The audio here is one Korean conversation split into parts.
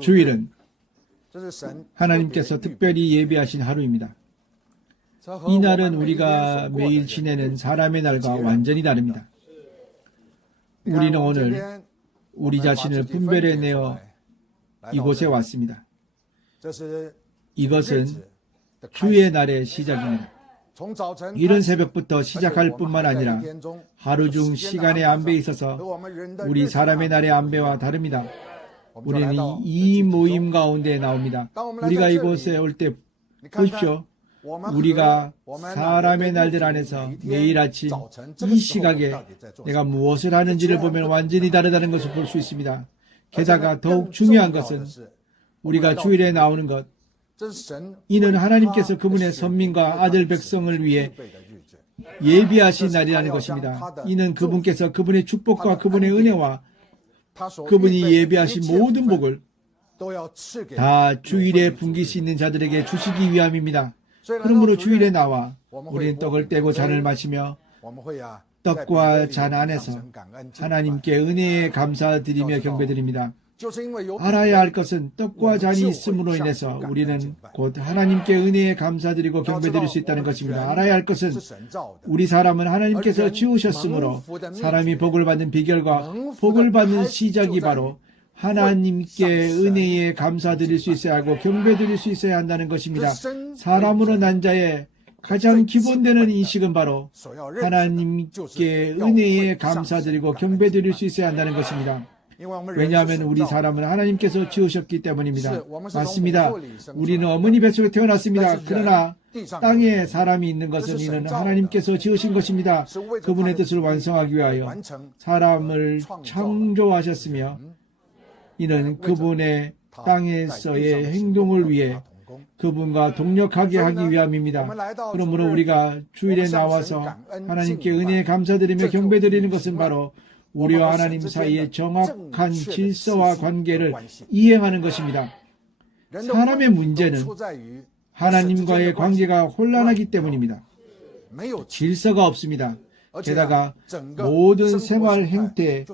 주일은 하나님께서 특별히 예비하신 하루입니다. 이 날은 우리가 매일 지내는 사람의 날과 완전히 다릅니다. 우리는 오늘 우리 자신을 분별해내어 이곳에 왔습니다. 이것은 주의 날의 시작입니다. 이른 새벽부터 시작할 뿐만 아니라 하루 중 시간의 안배에 있어서 우리 사람의 날의 안배와 다릅니다. 우리는 이 모임 가운데 나옵니다. 우리가 이곳에 올 때 보십시오. 우리가 사람의 날들 안에서 매일 아침 이 시각에 내가 무엇을 하는지를 보면 완전히 다르다는 것을 볼 수 있습니다. 게다가 더욱 중요한 것은 우리가 주일에 나오는 것, 이는 하나님께서 그분의 선민과 아들 백성을 위해 예비하신 날이라는 것입니다. 이는 그분께서 그분의 축복과 그분의 은혜와 그분이 예비하신 모든 복을 다 주일에 분깃 수 있는 자들에게 주시기 위함입니다. 그러므로 주일에 나와 우리는 떡을 떼고 잔을 마시며 떡과 잔 안에서 하나님께 은혜에 감사드리며 경배드립니다. 알아야 할 것은 떡과 잔이 있음으로 인해서 우리는 곧 하나님께 은혜에 감사드리고 경배드릴 수 있다는 것입니다. 알아야 할 것은 우리 사람은 하나님께서 지으셨으므로 사람이 복을 받는 비결과 복을 받는 시작이 바로 하나님께 은혜에 감사드릴 수 있어야 하고 경배드릴 수 있어야 한다는 것입니다. 사람으로 난 자의 가장 기본되는 인식은 바로 하나님께 은혜에 감사드리고 경배드릴 수 있어야 한다는 것입니다. 왜냐하면 우리 사람은 하나님께서 지으셨기 때문입니다. 맞습니다. 우리는 어머니 뱃속에 태어났습니다. 그러나 땅에 사람이 있는 것은 이는 하나님께서 지으신 것입니다. 그분의 뜻을 완성하기 위하여 사람을 창조하셨으며 이는 그분의 땅에서의 행동을 위해 그분과 동력하게 하기 위함입니다. 그러므로 우리가 주일에 나와서 하나님께 은혜에 감사드리며 경배드리는 것은 바로 우리와 하나님 사이의 정확한 질서와 관계를 이행하는 것입니다. 사람의 문제는 하나님과의 관계가 혼란하기 때문입니다. 질서가 없습니다. 게다가 모든 생활 행태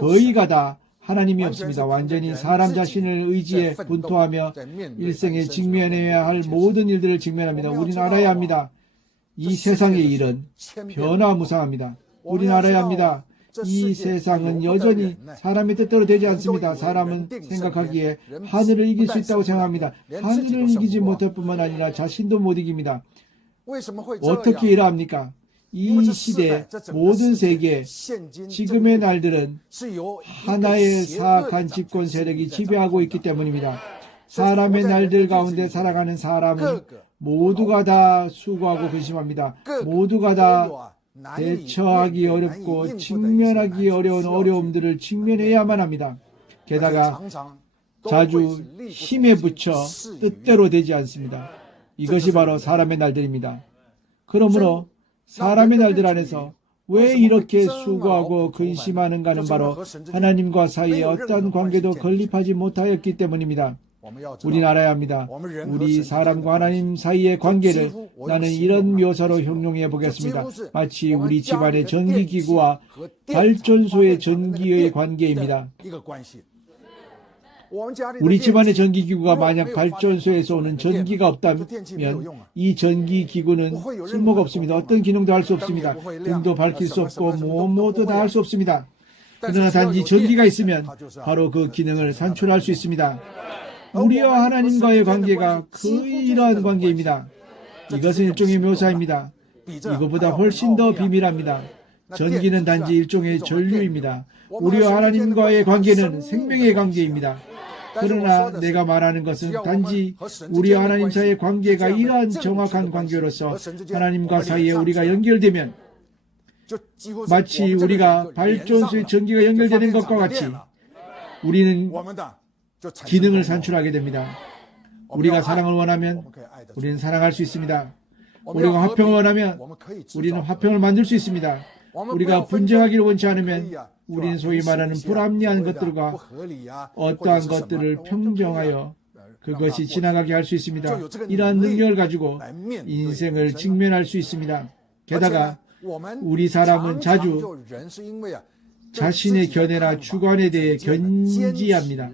거의가 다 하나님이 없습니다. 완전히 사람 자신을 의지에 분투하며 일생에 직면해야 할 모든 일들을 직면합니다. 우리는 알아야 합니다. 이 세상의 일은 변화무쌍합니다. 우리는 알아야 합니다. 이 세상은 여전히 사람의 뜻대로 되지 않습니다. 사람은 생각하기에 하늘을 이길 수 있다고 생각합니다. 하늘을 이기지 못할 뿐만 아니라 자신도 못 이깁니다. 어떻게 이러합니까? 이 시대 모든 세계 지금의 날들은 하나의 사악한 집권 세력이 지배하고 있기 때문입니다. 사람의 날들 가운데 살아가는 사람은 모두가 다 수고하고 근심합니다. 모두가 다 대처하기 어렵고 직면하기 어려운 어려움들을 직면해야만 합니다. 게다가 자주 힘에 붙여 뜻대로 되지 않습니다. 이것이 바로 사람의 날들입니다. 그러므로 사람의 날들 안에서 왜 이렇게 수고하고 근심하는가는 바로 하나님과 사이에 어떠한 관계도 건립하지 못하였기 때문입니다. 우리는 알아야 합니다. 우리 사람과 하나님 사이의 관계를 나는 이런 묘사로 형용해 보겠습니다. 마치 우리 집안의 전기기구와 발전소의 전기의 관계입니다. 우리 집안의 전기기구가 만약 발전소에서 오는 전기가 없다면 이 전기기구는 쓸모가 없습니다. 어떤 기능도 할 수 없습니다. 등도 밝힐 수 없고 무엇도 다 할 수 없습니다. 그러나 단지 전기가 있으면 바로 그 기능을 산출할 수 있습니다. 우리와 하나님과의 관계가 거의 이러한 관계입니다. 이것은 일종의 묘사입니다. 이것보다 훨씬 더 비밀합니다. 전기는 단지 일종의 전류입니다. 우리와 하나님과의 관계는 생명의 관계입니다. 그러나 내가 말하는 것은 단지 우리와 하나님 사이의 관계가 이러한 정확한 관계로서 하나님과 사이에 우리가 연결되면 마치 우리가 발전소에 전기가 연결되는 것과 같이 우리는 기능을 산출하게 됩니다. 우리가 사랑을 원하면 우리는 사랑할 수 있습니다. 우리가 화평을 원하면 우리는 화평을 만들 수 있습니다. 우리가 분쟁하기를 원치 않으면 우리는 소위 말하는 불합리한 것들과 어떠한 것들을 평정하여 그것이 지나가게 할 수 있습니다. 이러한 능력을 가지고 인생을 직면할 수 있습니다. 게다가 우리 사람은 자주 자신의 견해나 주관에 대해 견지합니다.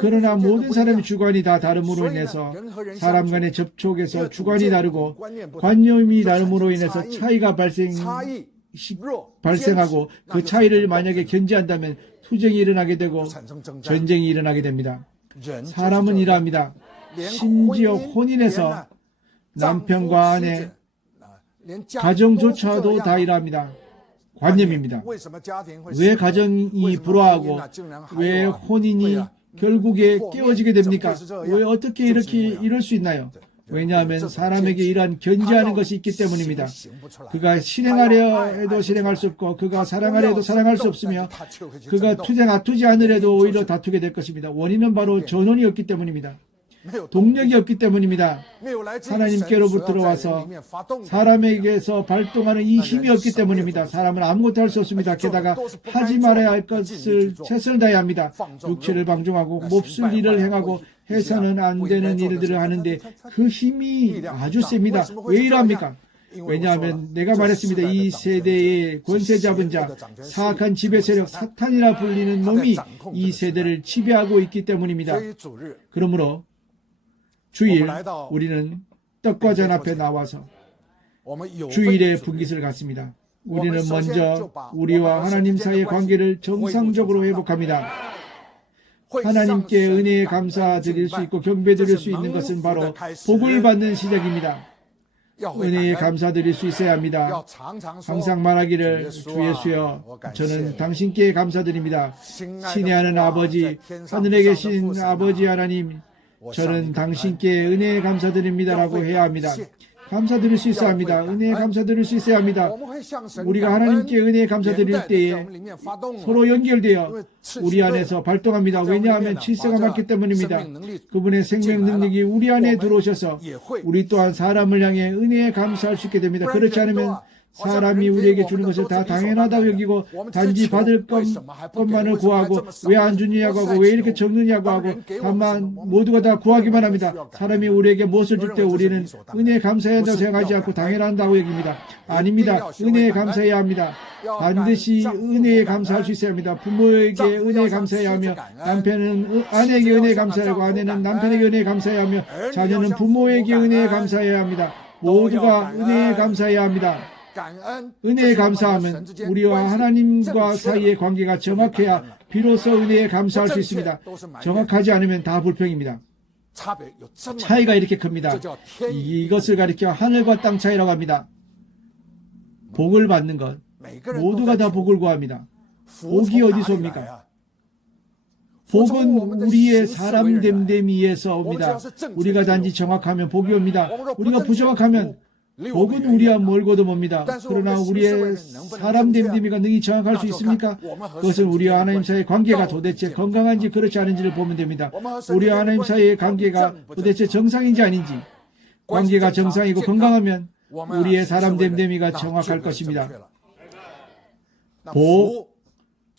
그러나 모든 사람의 주관이 다 다름으로 인해서 사람 간의 접촉에서 주관이 다르고 관념이 다름으로 인해서 차이가 발생하고 그 차이를 만약에 견제한다면 투쟁이 일어나게 되고 전쟁이 일어나게 됩니다. 사람은 이러합니다. 심지어 혼인에서 남편과 아내, 가정조차도 다 이러합니다. 관념입니다. 왜 가정이 불화하고 왜 혼인이 결국에 깨어지게 됩니까? 왜 어떻게 이럴 수 있나요? 왜냐하면 사람에게 이러한 견제하는 것이 있기 때문입니다. 그가 실행하려 해도 실행할 수 없고 그가 사랑하려 해도 사랑할 수 없으며 그가 다투지 않으려도 오히려 다투게 될 것입니다. 원인은 바로 전원이 없기 때문입니다. 동력이 없기 때문입니다. 하나님께로부터 와서 사람에게서 발동하는 이 힘이 없기 때문입니다. 사람은 아무것도 할 수 없습니다. 게다가 하지 말아야 할 것을 최선을 다해야 합니다. 육체를 방종하고 몹쓸 일을 행하고 해서는 안 되는 일들을 하는데 그 힘이 아주 셉니다. 왜 이러합니까? 왜냐하면 내가 말했습니다. 이 세대의 권세 잡은 자, 사악한 지배 세력 사탄이라 불리는 놈이 이 세대를 지배하고 있기 때문입니다. 그러므로 주일 우리는 떡과 전 앞에 나와서 주일의 분깃을 갖습니다. 우리는 먼저 우리와 하나님 사이의 관계를 정상적으로 회복합니다. 하나님께 은혜에 감사드릴 수 있고 경배드릴 수 있는 것은 바로 복을 받는 시작입니다. 은혜에 감사드릴 수 있어야 합니다. 항상 말하기를 주 예수여 저는 당신께 감사드립니다. 신의 하는 아버지, 하늘에 계신 아버지 하나님, 저는 당신께 은혜에 감사드립니다라고 해야 합니다. 감사드릴 수 있어야 합니다. 은혜에 감사드릴 수 있어야 합니다. 우리가 하나님께 은혜에 감사드릴 때에 서로 연결되어 우리 안에서 발동합니다. 왜냐하면 질서가 맞기 때문입니다. 그분의 생명 능력이 우리 안에 들어오셔서 우리 또한 사람을 향해 은혜에 감사할 수 있게 됩니다. 그렇지 않으면 사람이 우리에게 주는 것을 다 당연하다고 여기고 단지 받을 것만을 구하고 왜 안 주느냐고 하고 왜 이렇게 적느냐고 하고 다만 모두가 다 구하기만 합니다. 사람이 우리에게 무엇을 줄 때 우리는 은혜에 감사해야 한다고 생각하지 않고 당연한다고 여깁니다. 아닙니다. 은혜에 감사해야 합니다. 반드시 은혜에 감사할 수 있어야 합니다. 부모에게 은혜에 감사해야 하며 남편은 아내에게 은혜에 감사해야 하고 아내는 남편에게 은혜에 감사해야 하며 자녀는 부모에게 은혜에 감사해야 합니다. 모두가 은혜에 감사해야 합니다. 은혜에 감사하면 우리와 하나님과 사이의 관계가 정확해야 비로소 은혜에 감사할 수 있습니다. 정확하지 않으면 다 불평입니다. 차이가 이렇게 큽니다. 이것을 가리켜 하늘과 땅 차이라고 합니다. 복을 받는 것, 모두가 다 복을 구합니다. 복이 어디서 옵니까? 복은 우리의 사람 됨됨이에서 옵니다. 우리가 단지 정확하면 복이 옵니다. 우리가 부정확하면 복은 우리와 멀고도 멉니다. 그러나 우리의 사람 됨됨이가 능히 정확할 수 있습니까? 그것은 우리와 하나님 사이의 관계가 도대체 건강한지 그렇지 않은지를 보면 됩니다. 우리와 하나님 사이의 관계가 도대체 정상인지 아닌지, 관계가 정상이고 건강하면 우리의 사람 됨됨이가 정확할 것입니다.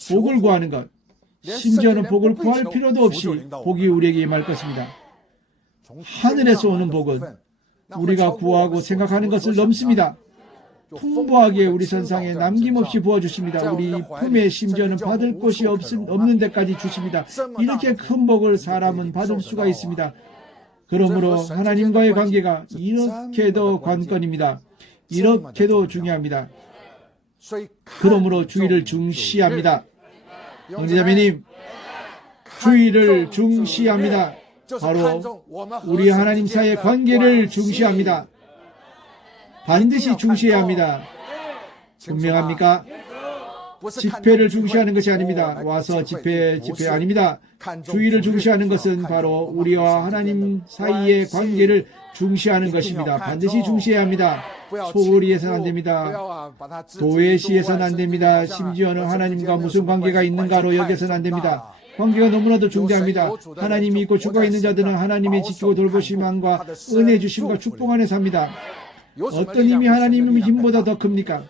복을 구하는 것, 심지어는 복을 구할 필요도 없이 복이 우리에게 임할 것입니다. 하늘에서 오는 복은 우리가 구하고 생각하는 것을 넘습니다. 풍부하게 우리 선상에 남김없이 부어주십니다. 우리 품에 심지어는 받을 곳이 없는 데까지 주십니다. 이렇게 큰 복을 사람은 받을 수가 있습니다. 그러므로 하나님과의 관계가 이렇게도 관건입니다. 이렇게도 중요합니다. 그러므로 주의를 중시합니다. 형제자매님, 주의를 중시합니다. 바로 우리 하나님 사이의 관계를 중시합니다. 반드시 중시해야 합니다. 분명합니까? 집회를 중시하는 것이 아닙니다. 와서 집회 아닙니다. 주의를 중시하는 것은 바로 우리와 하나님 사이의 관계를 중시하는 것입니다. 반드시 중시해야 합니다. 소홀히 해서는 안 됩니다. 도외시해서는 안 됩니다. 심지어는 하나님과 무슨 관계가 있는가로 여겨서는 안 됩니다. 관계가 너무나도 중대합니다. 하나님이 있고 주가 있는 자들은 하나님의 지키고 돌보심과 은혜 주심과 축복 안에 삽니다. 어떤 힘이 하나님의 힘보다 더 큽니까?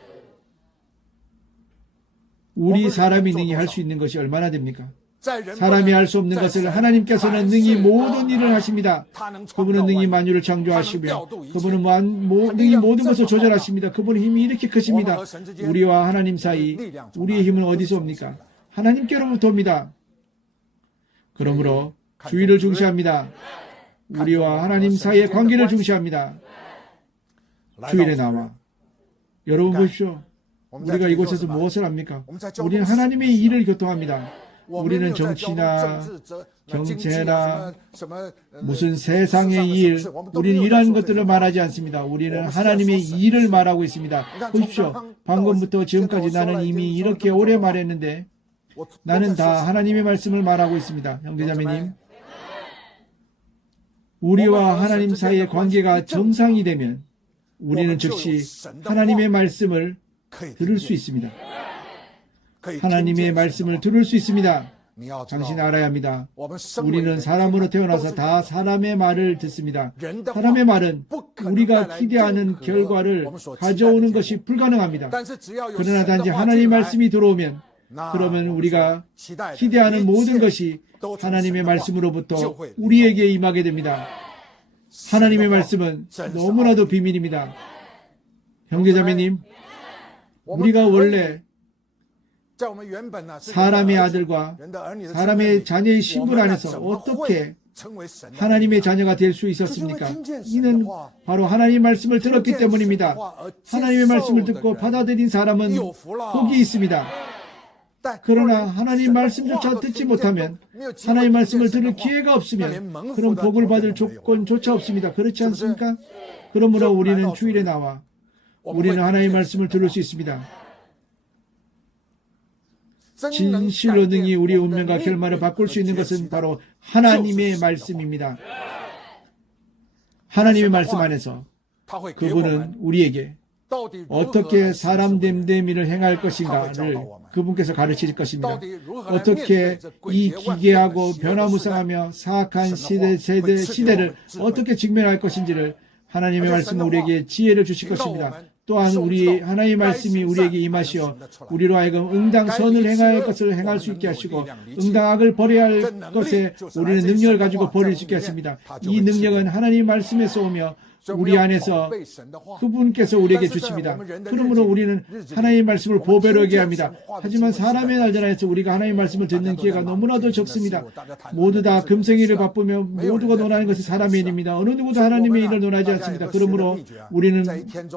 우리 사람이 능히 할 수 있는 것이 얼마나 됩니까? 사람이 할 수 없는 것을 하나님께서는 능히 모든 일을 하십니다. 그분은 능히 만유를 창조하시며 그분은 능히 모든 것을 조절하십니다. 그분의 힘이 이렇게 크십니다. 우리와 하나님 사이 우리의 힘은 어디서 옵니까? 하나님께로부터 옵니다. 그러므로 주의를 중시합니다. 우리와 하나님 사이의 관계를 중시합니다. 주일에 나와 여러분 보십시오. 우리가 이곳에서 무엇을 합니까? 우리는 하나님의 일을 교통합니다. 우리는 정치나 경제나 무슨 세상의 일, 우리는 이러한 것들을 말하지 않습니다. 우리는 하나님의 일을 말하고 있습니다. 보십시오. 방금부터 지금까지 나는 이미 이렇게 오래 말했는데 나는 다 하나님의 말씀을 말하고 있습니다. 형제자매님, 우리와 하나님 사이의 관계가 정상이 되면 우리는 즉시 하나님의 말씀을 들을 수 있습니다. 하나님의 말씀을 들을 수 있습니다. 당신 알아야 합니다. 우리는 사람으로 태어나서 다 사람의 말을 듣습니다. 사람의 말은 우리가 기대하는 결과를 가져오는 것이 불가능합니다. 그러나 단지 하나님의 말씀이 들어오면 그러면 우리가 기대하는 모든 것이 하나님의 말씀으로부터 우리에게 임하게 됩니다. 하나님의 말씀은 너무나도 비밀입니다. 형제자매님, 우리가 원래 사람의 아들과 사람의 자녀의 신분 안에서 어떻게 하나님의 자녀가 될 수 있었습니까? 이는 바로 하나님의 말씀을 들었기 때문입니다. 하나님의 말씀을 듣고 받아들인 사람은 복이 있습니다. 그러나 하나님 말씀조차 듣지 못하면, 하나님 말씀을 들을 기회가 없으면 그런 복을 받을 조건조차 없습니다. 그렇지 않습니까? 그러므로 우리는 주일에 나와 우리는 하나님의 말씀을 들을 수 있습니다. 진실로 능히 우리의 운명과 결말을 바꿀 수 있는 것은 바로 하나님의 말씀입니다. 하나님의 말씀 안에서 그분은 우리에게 어떻게 사람 됨됨이를 행할 것인가를 그분께서 가르칠 것입니다. 어떻게 이 기괴하고 변화무쌍하며 사악한 시대를 어떻게 직면할 것인지를 하나님의 말씀은 우리에게 지혜를 주실 것입니다. 또한 우리 하나님의 말씀이 우리에게 임하시어 우리로 하여금 응당 선을 행할 것을 행할 수 있게 하시고 응당 악을 버려야 할 것에 우리는 능력을 가지고 버릴 수 있게 하십니다. 이 능력은 하나님의 말씀에서 오며 우리 안에서 그분께서 우리에게 주십니다. 그러므로 우리는 하나님의 말씀을 보배로 여겨야 합니다. 하지만 사람의 날전에서 우리가 하나님의 말씀을 듣는 기회가 너무나도 적습니다. 모두 다 금생일을 바쁘며 모두가 논하는 것이 사람의 일입니다. 어느 누구도 하나님의 일을 논하지 않습니다. 그러므로 우리는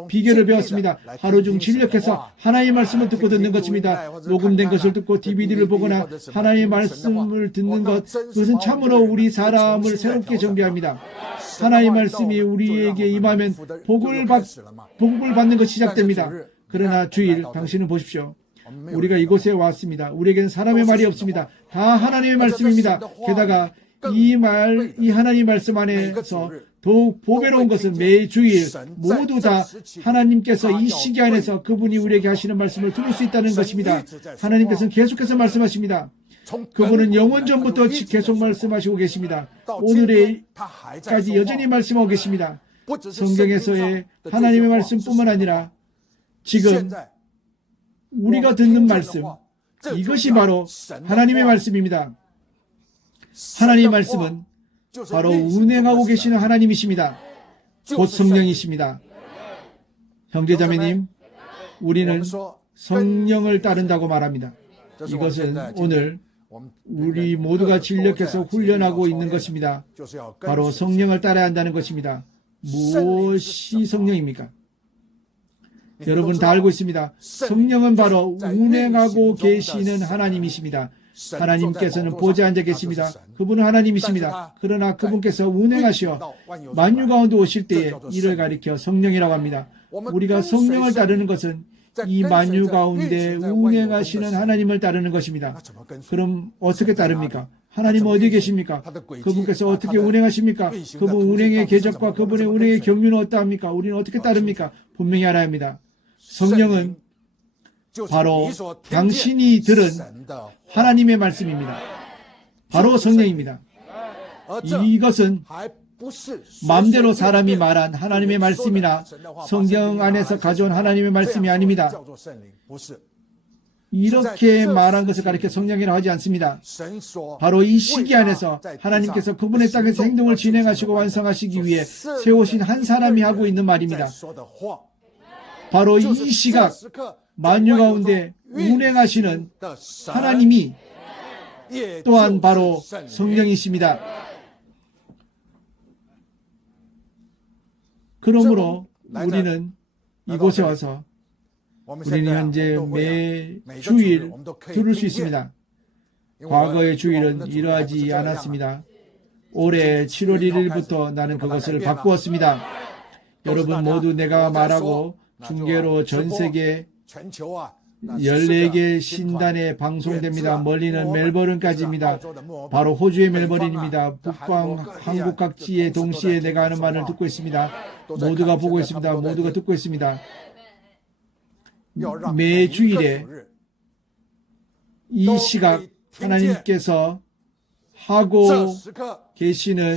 비결을 배웠습니다. 하루 중 진력해서 하나님의 말씀을 듣고 듣는 것입니다. 녹음된 것을 듣고 DVD를 보거나 하나님의 말씀을 듣는 것, 그것은 참으로 우리 사람을 새롭게 정비합니다. 하나님의 말씀이 우리에게 임하면 복을 받는 것이 시작됩니다. 그러나 주일, 당신은 보십시오. 우리가 이곳에 왔습니다. 우리에게는 사람의 말이 없습니다. 다 하나님의 말씀입니다. 게다가 이 하나님의 말씀 안에서 더욱 보배로운 것은 매 주일 모두 다 하나님께서 이 시기 안에서 그분이 우리에게 하시는 말씀을 들을 수 있다는 것입니다. 하나님께서는 계속해서 말씀하십니다. 그분은 영원전부터 계속 말씀하시고 계십니다. 오늘에까지 여전히 말씀하고 계십니다. 성경에서의 하나님의 말씀뿐만 아니라 지금 우리가 듣는 말씀, 이것이 바로 하나님의 말씀입니다. 하나님의 말씀은 바로 운행하고 계시는 하나님이십니다. 곧 성령이십니다. 형제자매님, 우리는 성령을 따른다고 말합니다. 이것은 오늘 우리 모두가 진력해서 훈련하고 있는 것입니다. 바로 성령을 따라야 한다는 것입니다. 무엇이 성령입니까? 여러분 다 알고 있습니다. 성령은 바로 운행하고 계시는 하나님이십니다. 하나님께서는 보좌에 앉아 계십니다. 그분은 하나님이십니다. 그러나 그분께서 운행하시어 만유 가운데 오실 때에 이를 가리켜 성령이라고 합니다. 우리가 성령을 따르는 것은 이 만유 가운데 운행하시는 하나님을 따르는 것입니다. 그럼 어떻게 따릅니까? 하나님 어디 계십니까? 그분께서 어떻게 운행하십니까? 그분 운행의 궤적과 그분의 운행의 경륜은 어떠합니까? 우리는 어떻게 따릅니까? 분명히 알아야 합니다. 성령은 바로 당신이 들은 하나님의 말씀입니다. 바로 성령입니다. 이것은 마음대로 사람이 말한 하나님의 말씀이나 성경 안에서 가져온 하나님의 말씀이 아닙니다. 이렇게 말한 것을 가리켜 성령이라고 하지 않습니다. 바로 이 시기 안에서 하나님께서 그분의 땅에서 행동을 진행하시고 완성하시기 위해 세우신 한 사람이 하고 있는 말입니다. 바로 이 시각 만유 가운데 운행하시는 하나님이 또한 바로 성령이십니다. 그러므로 우리는 이곳에 와서 우리는 현재 매 주일 들을 수 있습니다. 과거의 주일은 이러하지 않았습니다. 올해 7월 1일부터 나는 그것을 바꾸었습니다. 여러분 모두 내가 말하고 중계로 전 세계 14개 신단에 방송됩니다. 멀리는 멜버른까지입니다. 바로 호주의 멜버른입니다. 북방 한국 각지에 동시에 내가 하는 말을 듣고 있습니다. 모두가 보고 있습니다. 모두가 듣고 있습니다. 매 주일에 이 시각 하나님께서 하고 계시는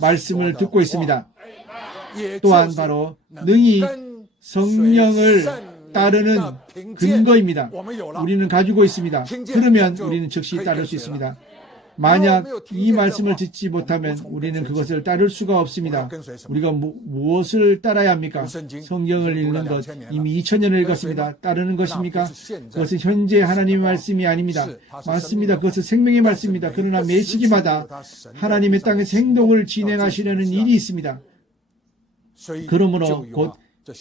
말씀을 듣고 있습니다. 또한 바로 능히 성령을 따르는 근거입니다. 우리는 가지고 있습니다. 그러면 우리는 즉시 따를 수 있습니다. 만약 이 말씀을 듣지 못하면 우리는 그것을 따를 수가 없습니다. 우리가 무엇을 따라야 합니까? 성경을 읽는 것 이미 2000년을 읽었습니다. 따르는 것입니까? 그것은 현재 하나님의 말씀이 아닙니다. 맞습니다. 그것은 생명의 말씀입니다. 그러나 매 시기마다 하나님의 땅에서 행동을 진행하시려는 일이 있습니다. 그러므로 곧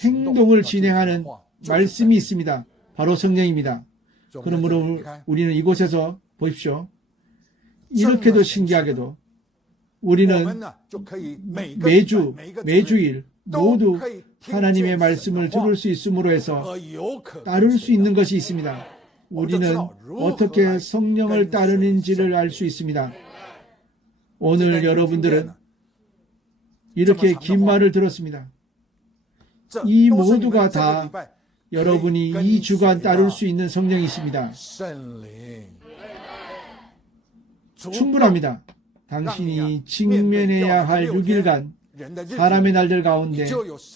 행동을 진행하는 말씀이 있습니다. 바로 성령입니다. 그러므로 우리는 이곳에서 보십시오. 이렇게도 신기하게도 우리는 매주일 모두 하나님의 말씀을 들을 수 있음으로 해서 따를 수 있는 것이 있습니다. 우리는 어떻게 성령을 따르는지를 알 수 있습니다. 오늘 여러분들은 이렇게 긴 말을 들었습니다. 이 모두가 다 여러분이 2주간 따를 수 있는 성령이십니다. 충분합니다. 당신이 직면해야 할 6일간 사람의 날들 가운데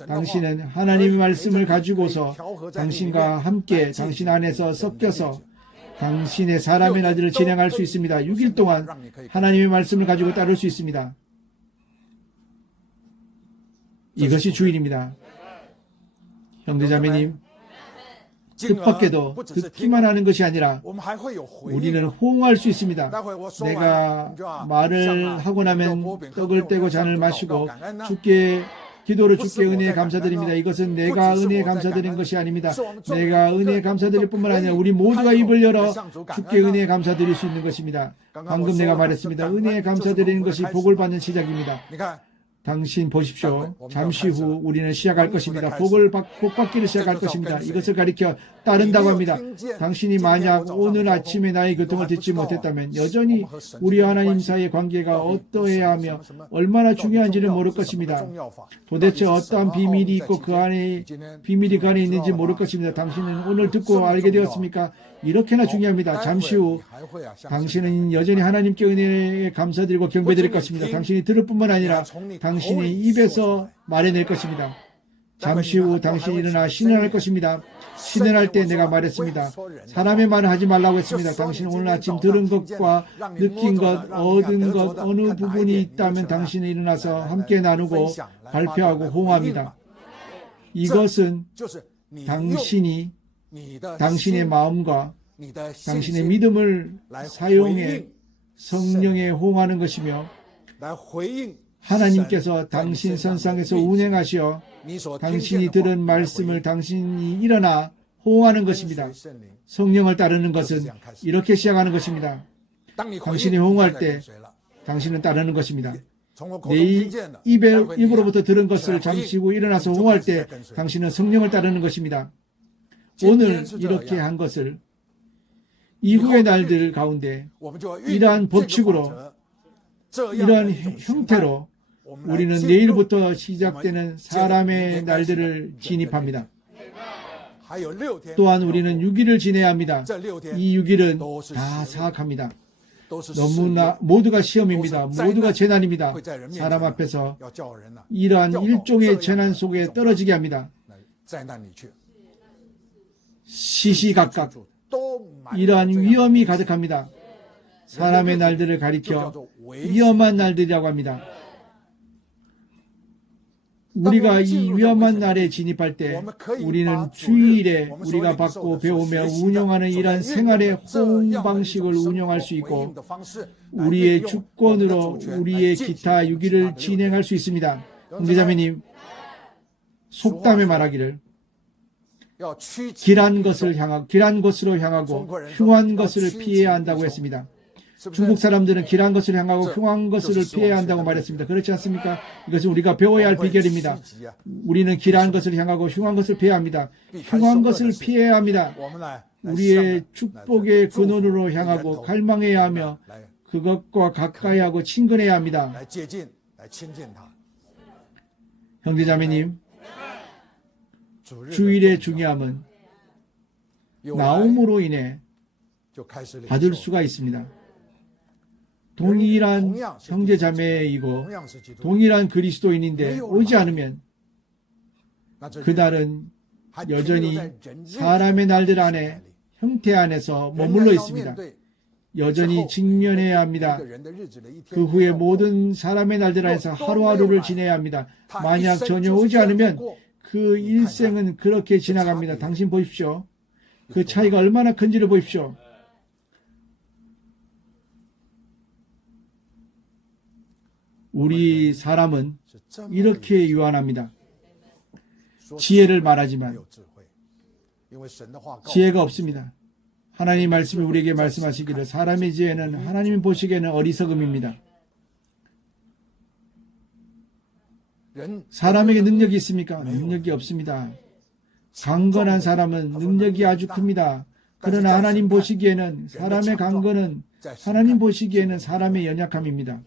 당신은 하나님의 말씀을 가지고서 당신과 함께 당신 안에서 섞여서 당신의 사람의 날들을 진행할 수 있습니다. 6일 동안 하나님의 말씀을 가지고 따를 수 있습니다. 이것이 주일입니다. 형제자매님, 뜻밖에도 듣기만 하는 것이 아니라 우리는 호응할 수 있습니다. 내가 말을 하고 나면 떡을 떼고 잔을 마시고 주께 기도로 주께 은혜에 감사드립니다. 이것은 내가 은혜에 감사드린 것이 아닙니다. 내가 은혜에 감사드릴 뿐만 아니라 우리 모두가 입을 열어 주께 은혜에 감사드릴 수 있는 것입니다. 방금 내가 말했습니다. 은혜에 감사드리는 것이 복을 받는 시작입니다. 당신 보십시오. 잠시 후 우리는 시작할 것입니다. 복 받기를 시작할 것입니다. 이것을 가리켜 따른다고 합니다. 당신이 만약 오늘 아침에 나의 교통을 듣지 못했다면 여전히 우리 하나님 사이의 관계가 어떠해야 하며 얼마나 중요한지를 모를 것입니다. 도대체 어떠한 비밀이 있고 그 안에 있는지 모를 것입니다. 당신은 오늘 듣고 알게 되었습니까? 이렇게나 중요합니다. 잠시 후 당신은 여전히 하나님께 은혜에 감사드리고 경배드릴 것입니다. 당신이 들을 뿐만 아니라 당신이 입에서 말해낼 것입니다. 잠시 후 당신이 일어나 신원할 것입니다. 신원할 때 내가 말했습니다. 사람의 말을 하지 말라고 했습니다. 당신은 오늘 아침 들은 것과 느낀 것, 얻은 것 어느 부분이 있다면 당신은 일어나서 함께 나누고 발표하고 호응합니다. 이것은 당신의 마음과 당신의 믿음을 사용해 성령에 호응하는 것이며 하나님께서 당신 선상에서 운행하시어 당신이 들은 말씀을 당신이 일어나 호응하는 것입니다. 성령을 따르는 것은 이렇게 시작하는 것입니다. 당신이 호응할 때 당신은 따르는 것입니다. 내 입으로부터 들은 것을 잠시 후 일어나서 호응할 때 당신은 성령을 따르는 것입니다. 오늘 이렇게 한 것을 이후의 날들 가운데 이러한 법칙으로 이러한 형태로 우리는 내일부터 시작되는 사람의 날들을 진입합니다. 또한 우리는 6일을 지내야 합니다. 이 6일은 다 사악합니다. 너무나 모두가 시험입니다. 모두가 재난입니다. 사람 앞에서 이러한 일종의 재난 속에 떨어지게 합니다. 시시각각 이러한 위험이 가득합니다. 사람의 날들을 가리켜 위험한 날들이라고 합니다. 우리가 이 위험한 날에 진입할 때 우리는 주일에 우리가 받고 배우며 운영하는 이러한 생활의 호응 방식을 운영할 수 있고 우리의 주권으로 우리의 기타 유기를 진행할 수 있습니다. 형제자매님, 속담에 말하기를 길한 곳으로 향하고 흉한 것을 피해야 한다고 했습니다. 중국 사람들은 길한 것을 향하고 흉한 것을 피해야 한다고 말했습니다. 그렇지 않습니까? 이것은 우리가 배워야 할 비결입니다. 우리는 길한 것을 향하고 흉한 것을 피해야 합니다. 흉한 것을 피해야 합니다. 우리의 축복의 근원으로 향하고 갈망해야 하며 그것과 가까이 하고 친근해야 합니다. 형제자매님, 주일의 중요함은 나옴으로 인해 받을 수가 있습니다. 동일한 형제자매이고 동일한 그리스도인인데 오지 않으면 그날은 여전히 사람의 날들 안에 형태 안에서 머물러 있습니다. 여전히 직면해야 합니다. 그 후에 모든 사람의 날들 안에서 하루하루를 지내야 합니다. 만약 전혀 오지 않으면 그 일생은 그렇게 지나갑니다. 당신 보십시오. 그 차이가 얼마나 큰지를 보십시오. 우리 사람은 이렇게 유한합니다. 지혜를 말하지만 지혜가 없습니다. 하나님 말씀이 우리에게 말씀하시기를 사람의 지혜는 하나님이 보시기에는 어리석음입니다. 사람에게 능력이 있습니까? 능력이 없습니다. 강건한 사람은 능력이 아주 큽니다. 그러나 하나님 보시기에는 사람의 강건은 하나님 보시기에는 사람의 연약함입니다.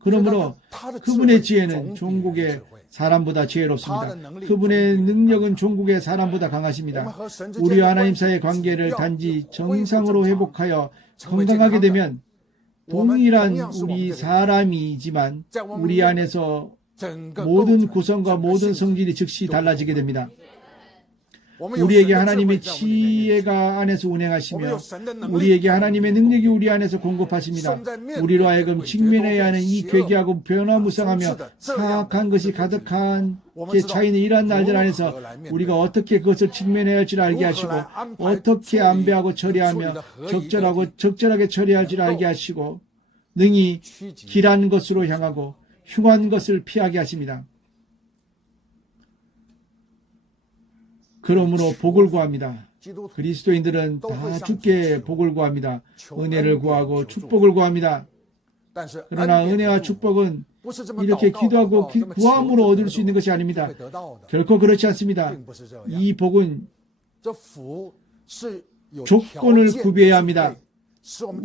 그러므로 그분의 지혜는 종국의 사람보다 지혜롭습니다. 그분의 능력은 종국의 사람보다 강하십니다. 우리와 하나님 사이의 관계를 단지 정상으로 회복하여 건강하게 되면 동일한 우리 사람이지만 우리 안에서 모든 구성과 모든 성질이 즉시 달라지게 됩니다. 우리에게 하나님의 지혜가 안에서 운행하시며 우리에게 하나님의 능력이 우리 안에서 공급하십니다. 우리로 하여금 직면해야 하는 이 괴기하고 변화무쌍하며 사악한 것이 가득한 게 차이는 이러한 날들 안에서 우리가 어떻게 그것을 직면해야 할지를 알게 하시고 어떻게 안배하고 처리하며 적절하게 처리할 줄을 알게 하시고 능히 길한 것으로 향하고 흉한 것을 피하게 하십니다. 그러므로 복을 구합니다. 그리스도인들은 다 주께 복을 구합니다. 은혜를 구하고 축복을 구합니다. 그러나 은혜와 축복은 이렇게 기도하고 구함으로 얻을 수 있는 것이 아닙니다. 결코 그렇지 않습니다. 이 복은 조건을 구비해야 합니다.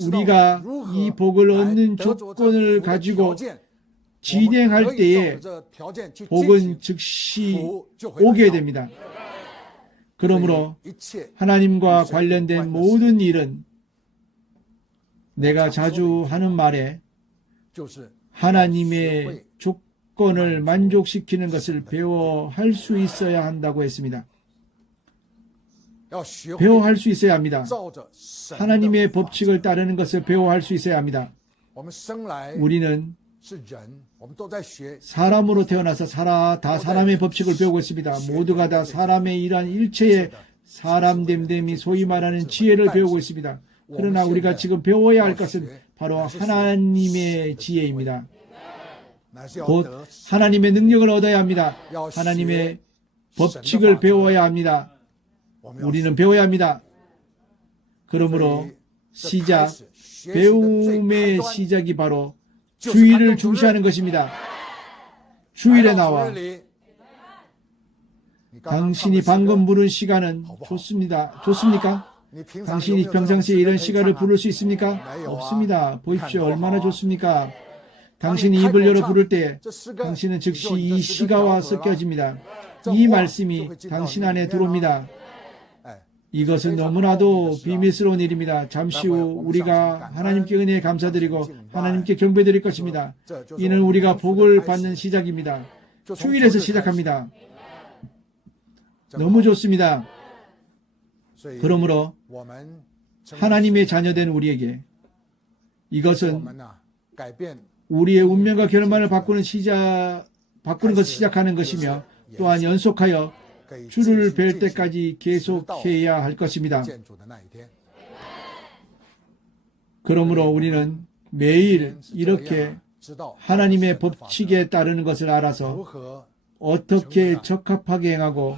우리가 이 복을 얻는 조건을 가지고 진행할 때에 복은 즉시 오게 됩니다. 그러므로 하나님과 관련된 모든 일은 내가 자주 하는 말에 하나님의 조건을 만족시키는 것을 배워할 수 있어야 한다고 했습니다. 배워할 수 있어야 합니다. 하나님의 법칙을 따르는 것을 배워할 수 있어야 합니다. 우리는 사람으로 태어나서 다 사람의 법칙을 배우고 있습니다. 모두가 다 사람의 이러한 일체의 사람됨됨이 소위 말하는 지혜를 배우고 있습니다. 그러나 우리가 지금 배워야 할 것은 바로 하나님의 지혜입니다. 곧 하나님의 능력을 얻어야 합니다. 하나님의 법칙을 배워야 합니다. 우리는 배워야 합니다. 그러므로 배움의 시작이 바로 주일을 중시하는 것입니다. 주일에 나와 당신이 방금 물은 시간은 좋습니까? 당신이 평상시에 이런 시간을 부를 수 있습니까? 없습니다. 보십시오. 얼마나 좋습니까? 당신이 입을 열어 부를 때 당신은 즉시 이 시가와 섞여집니다. 이 말씀이 당신 안에 들어옵니다. 이것은 너무나도 비밀스러운 일입니다. 잠시 후 우리가 하나님께 은혜에 감사드리고 하나님께 경배드릴 것입니다. 이는 우리가 복을 받는 시작입니다. 주일에서 시작합니다. 너무 좋습니다. 그러므로 하나님의 자녀된 우리에게 이것은 우리의 운명과 결말을 바꾸는 것을 시작하는 것이며 또한 연속하여 주를 뵐 때까지 계속해야 할 것입니다. 그러므로 우리는 매일 이렇게 하나님의 법칙에 따르는 것을 알아서 어떻게 적합하게 행하고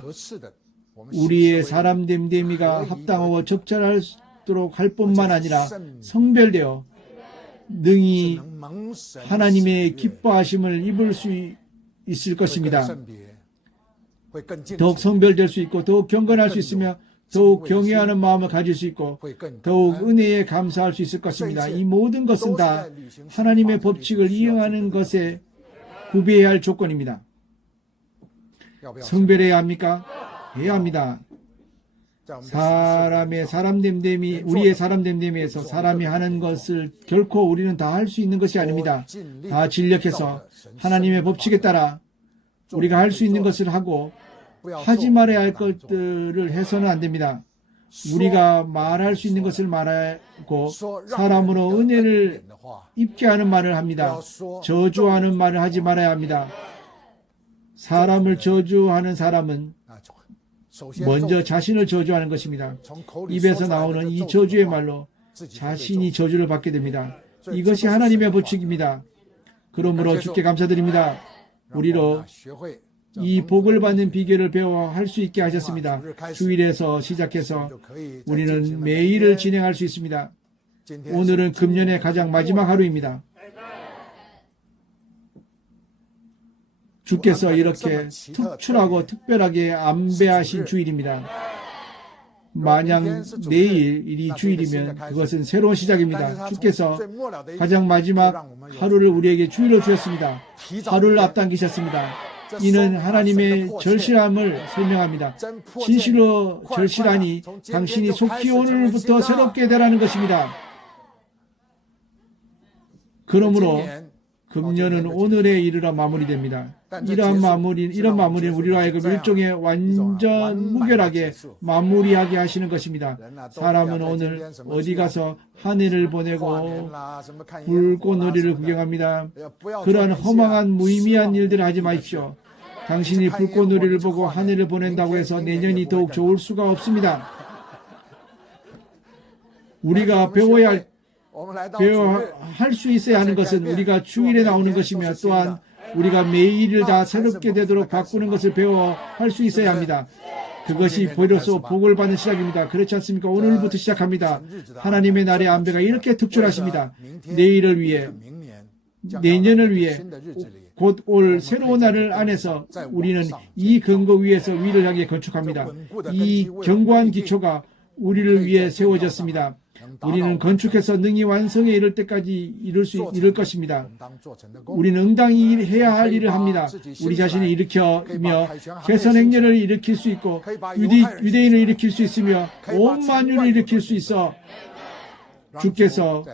우리의 사람 됨됨이가 합당하고 적절하도록 할 뿐만 아니라 성별되어 능히 하나님의 기뻐하심을 입을 수 있을 것입니다. 더욱 성별될 수 있고 더욱 경건할 수 있으며 더욱 경외하는 마음을 가질 수 있고 더욱 은혜에 감사할 수 있을 것입니다. 이 모든 것은 다 하나님의 법칙을 이행하는 것에 구비해야 할 조건입니다. 성별해야 합니까? 해야 합니다. 우리의 사람 됨됨이에서 사람이 하는 것을 결코 우리는 다 할 수 있는 것이 아닙니다. 다 진력해서 하나님의 법칙에 따라 우리가 할 수 있는 것을 하고 하지 말아야 할 것들을 해서는 안 됩니다. 우리가 말할 수 있는 것을 말하고 사람으로 은혜를 입게 하는 말을 합니다. 저주하는 말을 하지 말아야 합니다. 사람을 저주하는 사람은 먼저 자신을 저주하는 것입니다. 입에서 나오는 이 저주의 말로 자신이 저주를 받게 됩니다. 이것이 하나님의 법칙입니다. 그러므로 주께 감사드립니다. 우리로 이 복을 받는 비결을 배워 할 수 있게 하셨습니다. 주일에서 시작해서 우리는 매일을 진행할 수 있습니다. 오늘은 금년의 가장 마지막 하루입니다. 주께서 이렇게 특출하고 특별하게 안배하신 주일입니다. 만약 내일이 주일이면 그것은 새로운 시작입니다. 주께서 가장 마지막 하루를 우리에게 주일로 주셨습니다. 하루를 앞당기셨습니다. 이는 하나님의 절실함을 설명합니다. 진실로 절실하니 당신이 속히 오늘부터 새롭게 되라는 것입니다. 그러므로 금년은 오늘에 이르러 마무리됩니다. 이런 마무리는 우리로 하여금 일종의 완전 무결하게 마무리하게 하시는 것입니다. 사람은 오늘 어디 가서 하늘을 보내고 불꽃놀이를 구경합니다. 그러한 허망한 무의미한 일들을 하지 마십시오. 당신이 불꽃놀이를 보고 하늘을 보낸다고 해서 내년이 더욱 좋을 수가 없습니다. 우리가 배워야 할 수 있어야 하는 것은 우리가 주일에 나오는 것이며 또한 우리가 매일을 다 새롭게 되도록 바꾸는 것을 배워 할 수 있어야 합니다. 그것이 비로소 복을 받는 시작입니다. 그렇지 않습니까? 오늘부터 시작합니다. 하나님의 날의 안배가 이렇게 특출하십니다. 내일을 위해, 내년을 위해 곧 올 새로운 날을 안에서 우리는 이 근거 위에서 위를 향해 건축합니다. 이 견고한 기초가 우리를 위해 세워졌습니다. 우리는 건축해서 능히 완성에 이를 때까지 이룰 것입니다. 우리는 응당히 해야 할 일을 합니다. 우리 자신을 일으켜며 개선 행렬을 일으킬 수 있고 유대인을 일으킬 수 있으며 온 만유를 일으킬 수 있어 주께서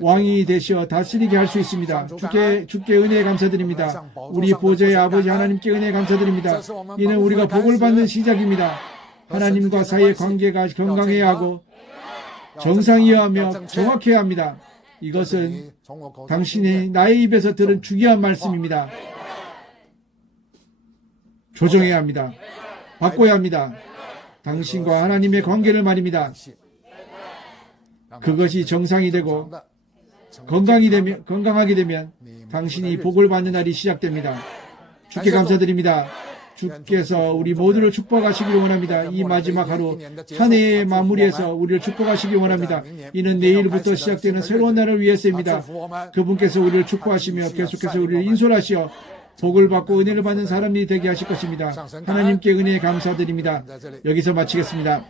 왕이 되시어 다스리게 할 수 있습니다. 주께 은혜에 감사드립니다. 우리 보좌의 아버지 하나님께 은혜에 감사드립니다. 이는 우리가 복을 받는 시작입니다. 하나님과 사이의 관계가 건강해야 하고 정상이어야 하며 정확해야 합니다. 이것은 당신이 나의 입에서 들은 중요한 말씀입니다. 조정해야 합니다. 바꿔야 합니다. 당신과 하나님의 관계를 말입니다. 그것이 정상이 되고 건강하게 되면 당신이 복을 받는 날이 시작됩니다. 주께 감사드립니다. 주께서 우리 모두를 축복하시기를 원합니다. 이 마지막 하루 한 해의 마무리에서 우리를 축복하시기 원합니다. 이는 내일부터 시작되는 새로운 날을 위해서입니다. 그분께서 우리를 축복하시며 계속해서 우리를 인솔하시어 복을 받고 은혜를 받는 사람이 되게 하실 것입니다. 하나님께 은혜에 감사드립니다. 여기서 마치겠습니다.